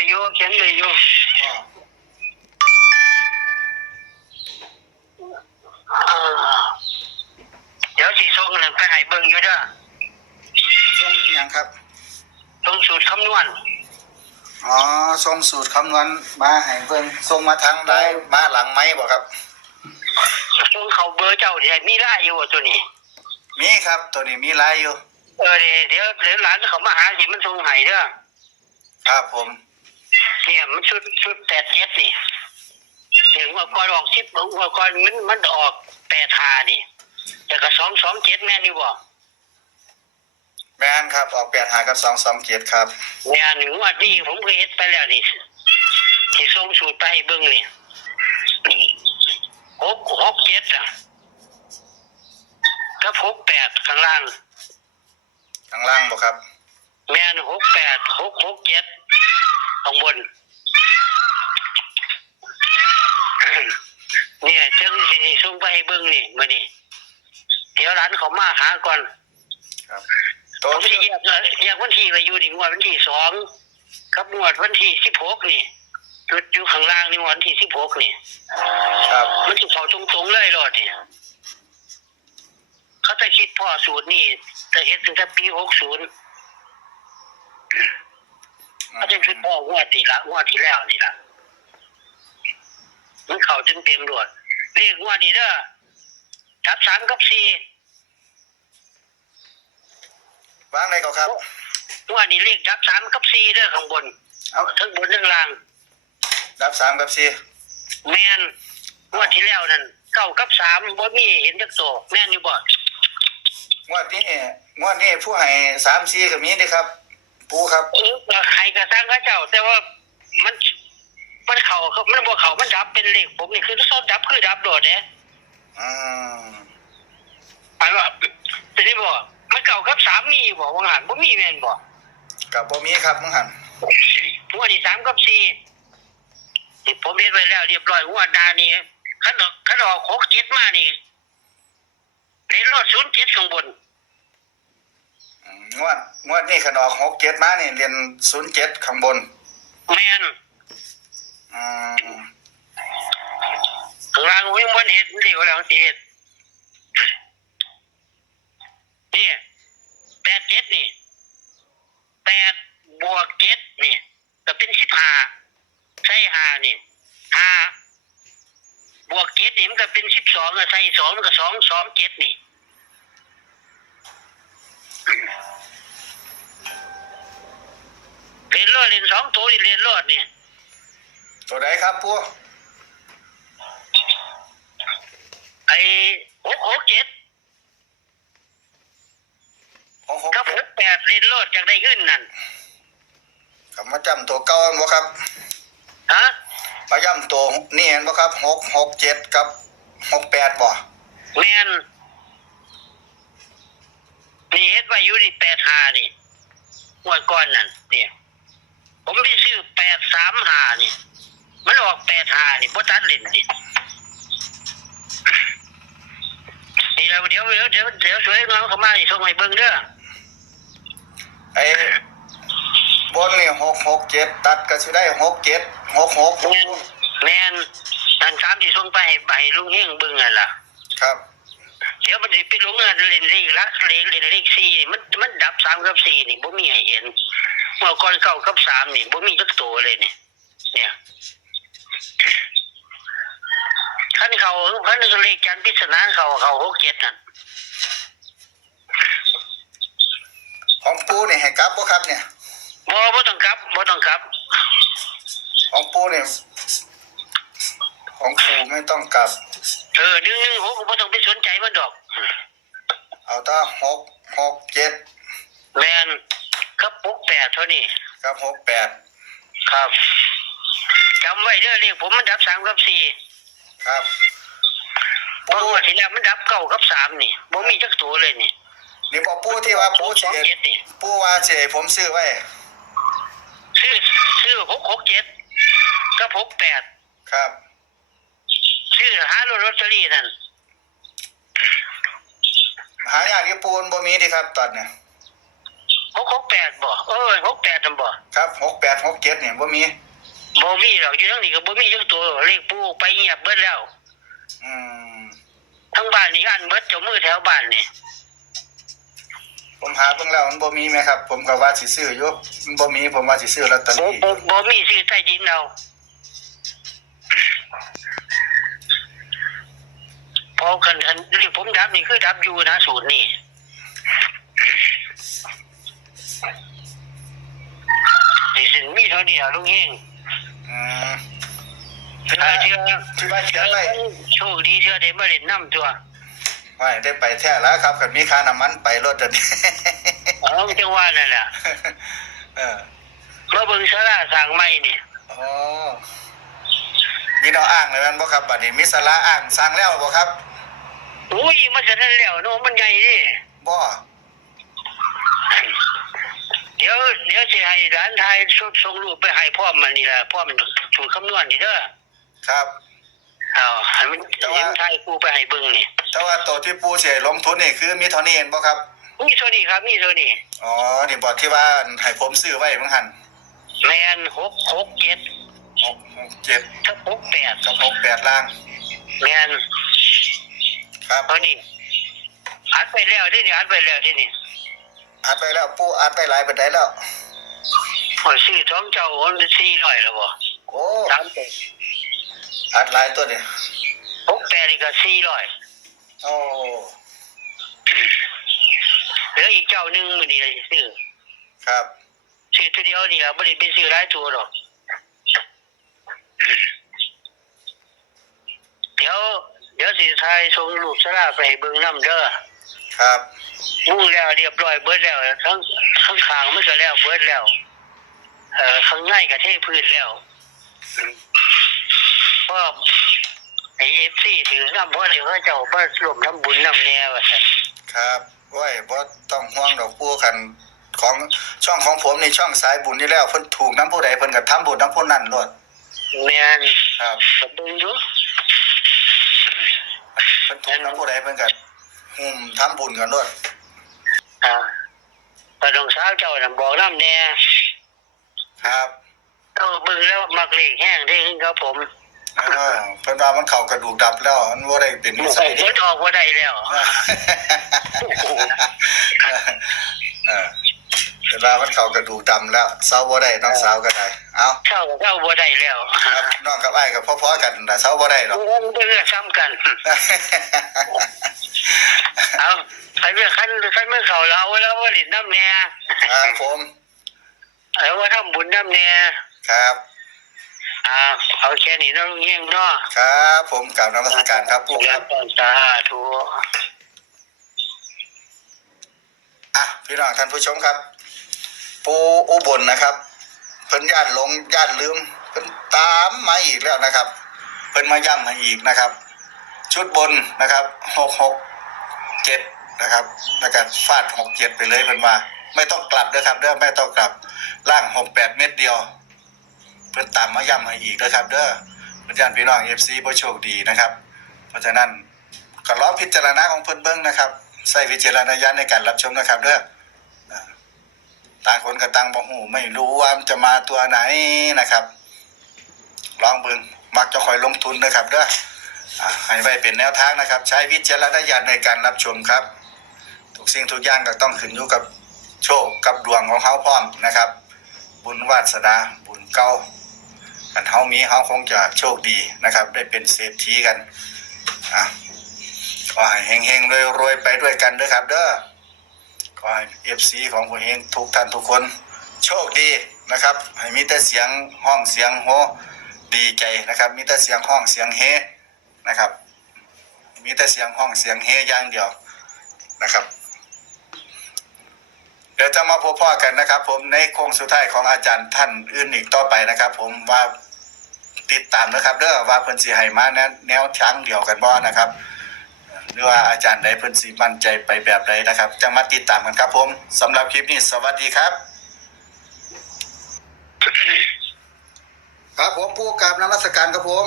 ว้อยู่เขียนไว้อยู่อ๋ออ่าเดี๋ยวสิส่งนั่นไปให้เบิ่งอยู่เด้อส่งอิหยังครับส่งสูตรคำนวณอ๋อส่งสูตรคำนวณมาให้เพิ่นส่งมาทางได้มาหลังไม้บ่ครับส่งเขาเบอร์เจ้าเดี๋ยวมีได้อยู่ว่าตัวนี้ มีครับ ตัวนี้มีลายอยู่ เออเดี๋ยวเดี๋ยวเดี๋ยวหลานเขามาหาสิมันส่งให้เด้อครับผม เนี่ยมันชุดชุดแปดเจ็ดนี่เดี๋ยวว่าก่อนออกสิบว่าก่อนมันมันออกแปดหานี่แต่ก็สองสองเจ็ดแม่นอยู่บ่แม่นครับออกแปดหากับสองสองเกียรครับแม่นหนึ่งว่านี่ผมเคยเฮ็ดไปแล้วนี่ที่ส่งสูตรไปให้เบิ่งนี่หกหกเจ็ดอะกับหกแปดข้างล่าง ข้างล่างบ่ครับ แม่นหกแปดหกหกเจ็ด ข้างบน เนี่ยจึงสิส่งไปให้เบิ่งนี่มื้อนี้เดี๋ยวร้านเขามาหาก่อนครับผตัวมสิที่แยกแยกวันที่ไปอยู่นี่งวดวันที่สองกับงวดวันที่สิบหกนี่จุดอยู่ข้างล่างนี่งวดวันที่สิบหกนี่ครับมันสิเขาตรงๆเลยรอดนี่เขาจะคิดพ่อสูตรนี่แต่เฮ็ดตั้งแต่ปีหกศูนย์ เขาจะคิดพ่องวดที่ละงวดที่แล้วนี่ละมันเข้าถึงเต็มรวดเรียกงวดนี้เด้อทับสามกับสี่วางไหนก็ครับงวดนี้เรียกทับสามกับสี่เด้อข้างบน เอาทั้งบนทั้งล่างดับสามกับสี่แม่นงวดที่แล้วนั่นเก้ากับสามบ่มีเห็นจักโตแม่นอยู่บ่งวดนี้งวดนี้ผู้ให้สามสี่ก็มีเด้ครับ ปูครับเออก็ให้กระสร้างเขาเจ้า แต่ว่ามันมันเข้ามันบ่เข้ามันดับเป็นเลขผมนี่คือซอดับคือดับโดดเด้อืมหมายว่าจะได้บ่มันเก้ากับสามมีบ่ว่างั้นบ่มีแม่นบ่กับบ่มีครับมึงหันงวดที่สามกับสี่นี่ผมเรียนไว้แล้วเรียบร้อยงวดหน้านี่คันดอกคันดอกหกเจ็ดมานี่เรียนรอดศูนย์เจ็ดข้างบนอืม งวดงวดนี้ขนออกหกเจ็ดมานี่เรียนศูนย์เจ็ดข้างบนแม่นอืมข้างล่างวิ่งบนเห็ดเดียวแล้วสิเห็ดนี่แปดเจ็ดนี่แปดบวกเจ็ดนี่ก็เป็นสิบห้าใช่ห้านี่ห้าบวกเจ็ดนี่มันก็เป็นสิบสองใส่สองมันก็สองสองเจ็ดนี่ เรียนรอดเรียนสองตัวนี่เรียนรอดเนี่ยตัวใดครับปูไอ้หกหกเจ็ดหกหกกับหกแปดเรียนรอดจากได้ขึ้นนั่นกับมาจำตัวเก่าบ่ครับฮะมาย่ำตัวนี่เห็นบ่ครับหกหกเจ็ดกับหกแปดบ่แมนนี่เฮ็ดไว้อยู่นี่แปดหานี่งวดก่อนนั่นเนี่ย ผมไปซื้อแปดสามหานี่มันออกแปดหานี่บ่ตัดเล่นนี่นี่แล้วเดี๋ยวเดี๋ยวเดี๋ยวเดี๋ยวสวยงามเข้ามาอีกส่งให้เบิ่งเด้อไอ้บนนี่หกหกเจ็ดตัดก็สิได้หกเจ็ดหกหกแมนแมนทางสามที่ส่งไปให้ไปให้ลุงเฮงเบิ่งนั่นล่ะ ครับ เดี๋ยวมันสิไปลงเงินเล่นเลขละเลขเล่นเลขสี่นี่มันมันดับสามกับสี่นี่บ่มีให้เห็น เมื่อก่อนเก้ากับสามนี่บ่มีจักตัวเลยนี่เนี่ยขั้นเขาขั้นเลขจันทร์พิศนาเขาเขาหกเจ็ดนั่นของปูนี่ให้กลับบ่ครับเนี่ยบ่บ่ต้องกลับบ่ต้องกลับ ของปูนี่ของปูไม่ต้องกลับ เออหนึ่งหนึ่งหกบ่ต้องไปสนใจมันดอก เอาแตาหกหกเจ็ดแมน กับหกแปดเท่านี้กับหกแปดครับจำไว้เด้อเลขผมมันดับสามกับสี่ครับเพราะว่าทีแรกมันดับเก้ากับสามนี่บ่มีจักตัวเลยนี่นี่บอกปูที่ว่าปูสสิองเจ็ดนี่ปูว่าสิให้ผมซื้อไว้ซื้อซื้อหกหกเจ็ดกับหกแปดครับ ซื้อหาลอตเตอรี่นั่นหายากที่ปูนบ่มีดีครับตอนเนี้ย หกหกแปดบ่เออหกแปดนั่นบ่ครับหกแปดหกเจ็ดเนี่ยบ่มีบ่มีหรอกอยู่ทั้งนี้ก็บ่มีจักตัวเลขปูไปเงียบเบิดแล้ว อืมทั้งบ้านนี่อันเบิดเจ้ามือแถวบ้านนี่ผมหาเบิ่งแล้วมันบ่มีไหมครับ ผมก็ว่าสิซื้ออยู่มันบ่มีผมว่าสิซื้อลอตเตอบ่รี่บ่บ่มีซื้อใต้ดินเอาพอกันทันเรียกผมดับนี่คือดับอยู่นะสูตรนี่ นี่สิมีเท่านี้อะลุงเฮงอืมที่ถ้าว่าเชื่อที่ว่าเชื่เชื่ออได้โชคดีเชื่อได้มาเล่นน้ำตัวไม่ได้ไปแท้แล้วครับกันมีค่าน้ำมันไปรถเดี๋ยวนี้เอาจังว่านั่นแหละเออมาเบิ่งสาราสร้างใหม่นี่อ๋อมีน้องอ้างเลยแมันบ่ครับบัดนี้มีสาระอ้างสร้างแล้วบ่ครับอุ้ยมันจะนั่นแล้วเนาะมันใหญ่ดิบ่ เดี๋ยวเดี๋ยวสิให้ร้านไทยส่งส่งรูปไปให้พ่อมมันนี่ล่ะพ่อมันสูตรคำนวณนี่เด้อครับ เอาให้มันแต่ว่า เห็นไทยกูไปให้เบิ่งนี่แต่ว่าตัวที่ปูเสียลงทุนนี่คือมีเท่านี้เองบ่ครับ มีเท่านี้ครับมีเท่านี้อ๋อนี่บอกที่ว่าให้ผมซื้อไว้มั้งหันแมนหกหกเจ็ดหกหกเจ็ดถ้าหกแปดกับหกแปดล่างแมนครับเท่านี้อัดไปแล้วที่นี่อัดไปแล้วที่นี่ อัดไปแล้ว ปูอัดไปหลายปันไดแล้วพอซื้อท้องเจ้าวันสี่ร้อยแล้วบ่โอ้สามตัวอัดหลายตัวนี่หกแปดนี่ก็สี่ร้อยโอ้เหลืออีกเจ้าหนึ่งมื้อนี้เลยซื้อครับซื้อตัวเดียวนี่ครับไม่ได้ไปซื้อหลายตัวหรอกเดี๋ยวเดี๋ยวสิทายส่งรูปสลาไปให้เบิ่งน้ำเด้อ ครับ มุ่งแล้วเรียบร้อยเบิดแล้วทั้งทั้งขางมันก็แล้วเบิดแล้วเอ่อข้างในก็เทพื้นแล้วเพราะไอเอฟซีถือน้ำเพราะอะไรเขาเจ้าบ้านรวมน้ำบุญน้ำแน่ว่าซั่นครับโอ้ยบ่ต้องห่วงดอกปูคันของช่องของผมนี่ช่องสายบุญนี่แล้วเพิ่นถูกน้ำผู้ใดเพิ่นก็ทำบุญน้ำผู้นั้นโลดแม่นครับก็เบิ่งอยู่เพิ่นถูกน้ำผู้ใดเพิ่นก็ หุ่มทำบุญกันโลดอ่าพระดงสาวเจ้าน่ะบอกน้ำแน่ครับเออเบิ่งแล้วมักเลขแห้งได้ขึ้นครับผมเออเพิ่นว่ามันเข้ากระดูกดับแล้ว มันบ่ได้เป็นนิโอ้สัยโหดีออกว่าได้แล้วเออเวลามันเข้ากระดูกดำแล้วเศร้าบ่ได้น้องสาวก็ได้ เอาเข้าเข้าบ่ได้แล้วครับน้องกับไอ้ายก็พอๆกันแต่เศร้าบ่ได้หรอกมันเป็นเรื่องซ้ำกัน เอาใครเมื่อคันใครเมื่อเขาเราแล้วว่าหลินน้ำแน่ครับผมเอาว่าทำบุญน้ำแน่ครับอ่าเอาแค่นี้เนาะลุงเงี้ยงเนาะครับผมกราบนมัสการครับปู่คแล้รัวบก็สาธุ อะพี่น้องท่านผู้ชมครับ ปูอุบลนะครับ เพิ่นย่านหลงย่านลืมเพิ่นตามมาอีกแล้วนะครับ เพิ่นมาย้ำมาอีกนะครับ ชุดบนนะครับหกหกเจ็ดนะครับแล้วก็ฟาดหกเจ็ดไปเลยเพิ่นว่าไม่ต้องกลับเด้อครับเด้อไม่ต้องกลับล่างหกแปดเม็ดเดียว เพิ่นตามมาย้ำมาอีกเด้อครับ เด้อเพิ่นย่านพี่น้องเอฟซีบ่โชคดีนะครับ เพราะฉะนั้นก็รอพิจารณาของเพิ่นเบิ่งนะครับใส่วิจารณญาณในการรับชมนะครับเด้อ ต่างคนก็ต่างบ่ฮู้ไม่รู้ว่ามันจะมาตัวไหนนะครับ ลองเบิ่งมักจะคอยลงทุนนะครับเด้อให้ไว้เป็นแนวทางนะครับ ใช้วิจารณญาณในการรับชมครับ ทุกสิ่งทุกอย่างก็ต้องขึ้นอยู่กับโชคกับดวงของเฮาพร้อมนะครับ บุญวาสนาบุญเก่ากันเฮามีเฮาคงจะโชคดีนะครับ ได้เป็นเศรษฐีกันอะขอให้เฮงๆรวยๆไปด้วยกันด้อครับ เด้อ ขอให้เอฟซีของผู้เฮงทุกท่านทุกคน โชคดีนะครับ ให้มีแต่เสียงห้องเสียงโหดีใจนะครับ มีแต่เสียงห้องเสียงเฮนะครับ มีแต่เสียงห้องเสียงเฮอย่างเดียวนะครับ เดี๋ยวจะมาพบพ่อกันนะครับ ผมในโค้งสุดท้ายของอาจารย์ท่านอื่นอีกต่อไปนะครับ ผมว่าติดตามนะครับเด้อว่าเพิ่นสิให้มาแนวแนวทางเดียวกันบ่นะครับ หรือว่าอาจารย์ใดเพิ่นสิมั่นใจไปแบบใดนะครับจะมาติดตามกันครับผมสำหรับคลิปนี้สวัสดีครับ ครับผมผู้กราบนมัสการครับผม